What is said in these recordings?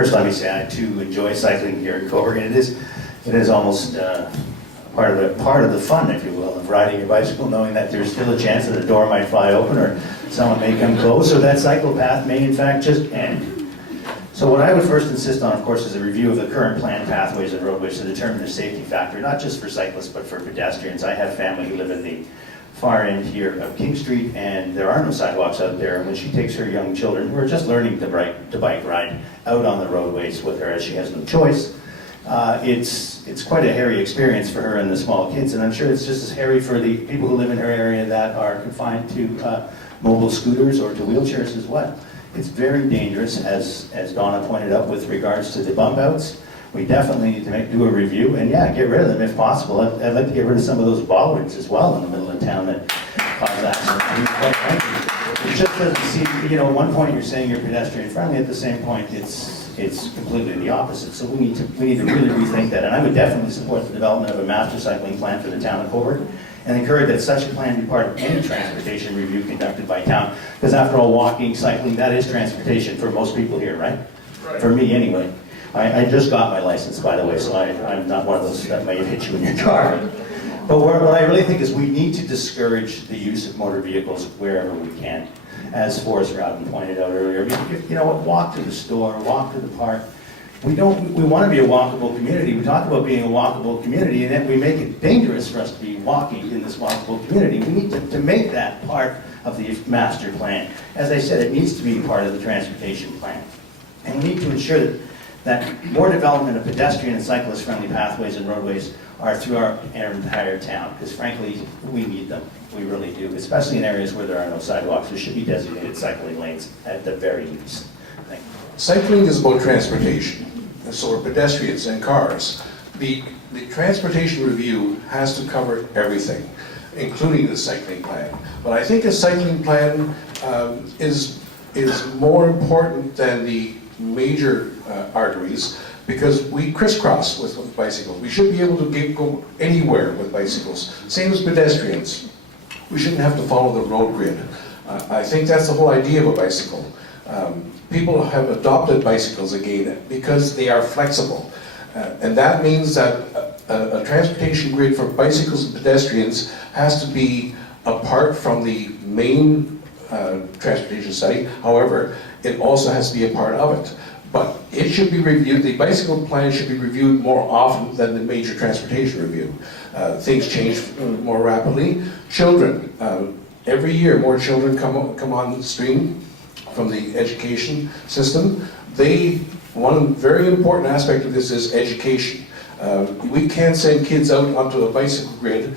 First, let me say I too enjoy cycling here in Coburg, and it is almost part of the fun, if you will, of riding your bicycle, knowing that there's still a chance that a door might fly open or someone may come close, or that cycle path may in fact just end. So what I would first insist on, of course, is a review of the current planned pathways and roadways to determine the safety factor, not just for cyclists, but for pedestrians. I have family who live in the far end here of King Street, and there are no sidewalks out there. And when she takes her young children, who are just learning to bike ride, out on the roadways with her, as she has no choice, it's quite a hairy experience for her and the small kids, and I'm sure it's just as hairy for the people who live in her area that are confined to mobile scooters or to wheelchairs as well. It's very dangerous, as Donna pointed out, with regards to the bump outs. We definitely need to do a review, and yeah, get rid of them if possible. I'd like to get rid of some of those bollards as well in the middle of town that cause accidents. I mean, quite frankly, it just doesn't seem, at one point you're saying you're pedestrian friendly, at the same point it's completely the opposite. So we need to really rethink that, and I would definitely support the development of a master cycling plan for the town of Coburg, and encourage that such a plan be part of any transportation review conducted by town. Because after all, walking, cycling, that is transportation for most people here, right? For me anyway. I just got my license, by the way, so I'm not one of those that may hit you in your car. But what I really think is we need to discourage the use of motor vehicles wherever we can. As Forrest Rowden pointed out earlier, walk to the store, walk to the park. We want to be a walkable community. We talk about being a walkable community, and then we make it dangerous for us to be walking in this walkable community. We need to make that part of the master plan. As I said, it needs to be part of the transportation plan. And we need to ensure that more development of pedestrian and cyclist-friendly pathways and roadways are through our entire town, because frankly, we need them. We really do, especially in areas where there are no sidewalks. There should be designated cycling lanes at the very least. Thank you. Cycling is about transportation, and so are pedestrians and cars. The transportation review has to cover everything, including the cycling plan. But I think a cycling plan is more important than the major arteries, because we crisscross with bicycles. We should be able to go anywhere with bicycles. Same as pedestrians. We shouldn't have to follow the road grid. I think that's the whole idea of a bicycle. People have adopted bicycles again because they are flexible. And that means that a transportation grid for bicycles and pedestrians has to be apart from the main transportation study. However, it also has to be a part of it. But it should be reviewed, the bicycle plan should be reviewed more often than the major transportation review. Things change more rapidly. Children, every year more children come on the stream from the education system. One very important aspect of this is education. We can't send kids out onto a bicycle grid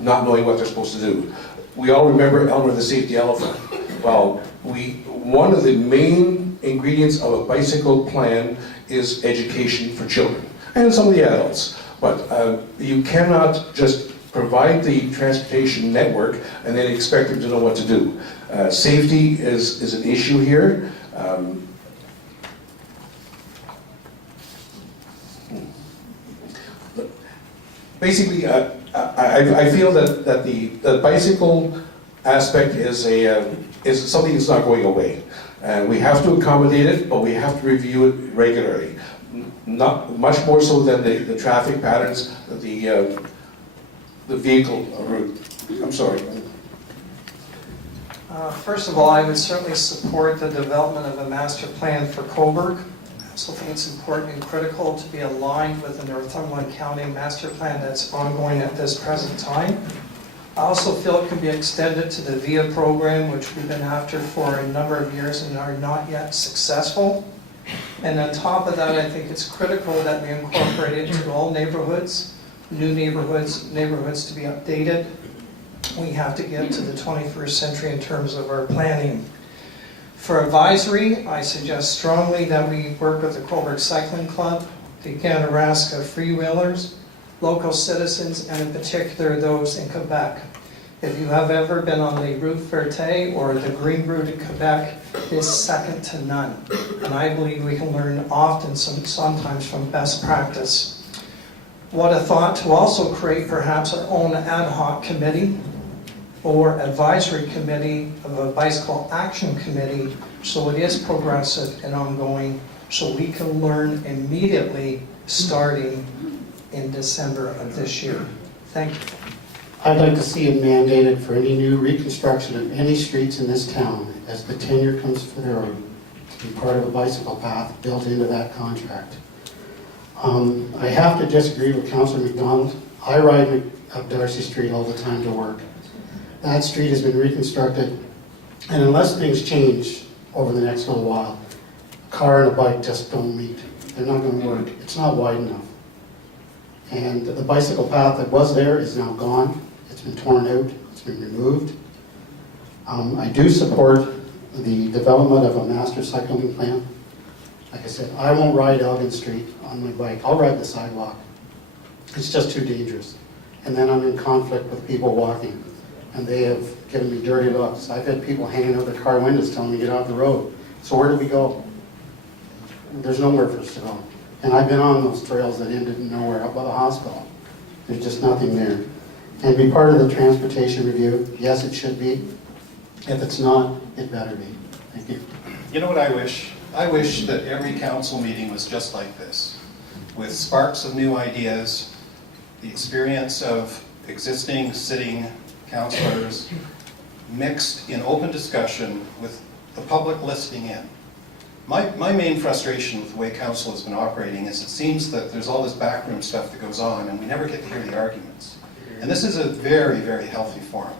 not knowing what they're supposed to do. We all remember Elmer the Safety Elephant. Well, one of the main ingredients of a bicycle plan is education for children and some of the adults. But you cannot just provide the transportation network and then expect them to know what to do. Safety is an issue here. Basically, I feel that the bicycle aspect is something that's not going away. And we have to accommodate it, but we have to review it regularly. Not much more so than the traffic patterns, the vehicle route. I'm sorry. First of all, I would certainly support the development of a master plan for Coburg. I also think it's important and critical to be aligned with the Northumberland County master plan that's ongoing at this present time. I also feel it can be extended to the VIA program, which we've been after for a number of years and are not yet successful. And on top of that, I think it's critical that we incorporate it into all neighborhoods, new neighborhoods to be updated. We have to get to the 21st century in terms of our planning. For advisory, I suggest strongly that we work with the Coburg Cycling Club, the Ganaraska Freewheelers, local citizens, and in particular those in Quebec. If you have ever been on the Route Verte or the Green Route in Quebec, it's second to none. And I believe we can learn often, sometimes from best practice. What a thought to also create perhaps our own ad hoc committee or advisory committee of a bicycle action committee, so it is progressive and ongoing, so we can learn immediately starting in December of this year. Thank you. I'd like to see it mandated for any new reconstruction of any streets in this town as the tenure comes forward to be part of a bicycle path built into that contract. I have to disagree with Councillor McDonald. I ride up Darcy Street all the time to work. That street has been reconstructed, and unless things change over the next little while, a car and a bike just don't meet. They're not going to work. It's not wide enough. And the bicycle path that was there is now gone. It's been torn out. It's been removed. I do support the development of a master cycling plan. Like I said, I won't ride Elgin Street on my bike. I'll ride the sidewalk. It's just too dangerous. And then I'm in conflict with people walking, and they have given me dirty looks. I've had people hanging out their car windows telling me to get off the road. So where do we go? There's nowhere for us to go. And I've been on those trails that ended in nowhere, up by the hospital. There's just nothing there. And be part of the transportation review, yes, it should be. If it's not, it better be. Thank you. You know what I wish? I wish that every council meeting was just like this, with sparks of new ideas, the experience of existing sitting councillors mixed in open discussion with the public listening in. My main frustration with the way council has been operating is it seems that there's all this backroom stuff that goes on and we never get to hear the arguments. And this is a very, very healthy forum.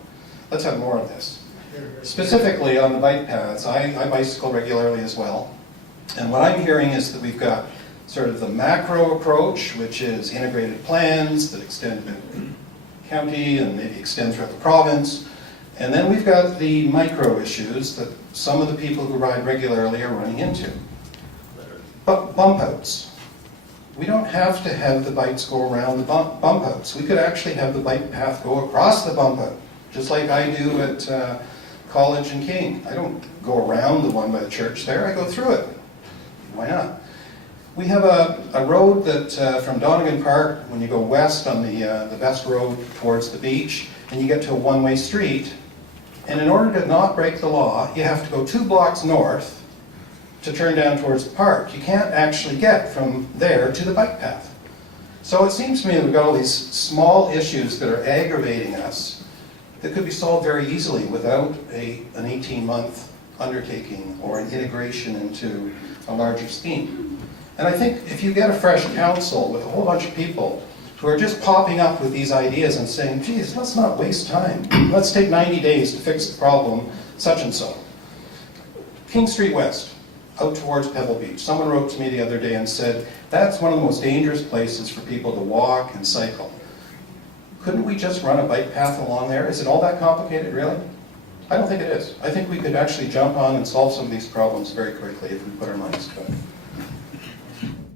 Let's have more of this. Specifically on the bike paths, I bicycle regularly as well. And what I'm hearing is that we've got sort of the macro approach, which is integrated plans that extend to the county and maybe extend throughout the province. And then we've got the micro issues that some of the people who ride regularly are running into. But bump outs. We don't have to have the bikes go around the bump outs. We could actually have the bike path go across the bump out, just like I do at College and King. I don't go around the one by the church there, I go through it. Why not? We have a road that from Donegan Park, when you go west on the best road towards the beach, and you get to a one-way street, and in order to not break the law, you have to go 2 blocks north to turn down towards the park. You can't actually get from there to the bike path. So it seems to me that we've got all these small issues that are aggravating us that could be solved very easily without an 18-month undertaking or an integration into a larger scheme. And I think if you get a fresh council with a whole bunch of people who are just popping up with these ideas and saying, geez, let's not waste time. Let's take 90 days to fix the problem, such and so. King Street West, out towards Pebble Beach. Someone wrote to me the other day and said, that's one of the most dangerous places for people to walk and cycle. Couldn't we just run a bike path along there? Is it all that complicated, really? I don't think it is. I think we could actually jump on and solve some of these problems very quickly if we put our minds to it.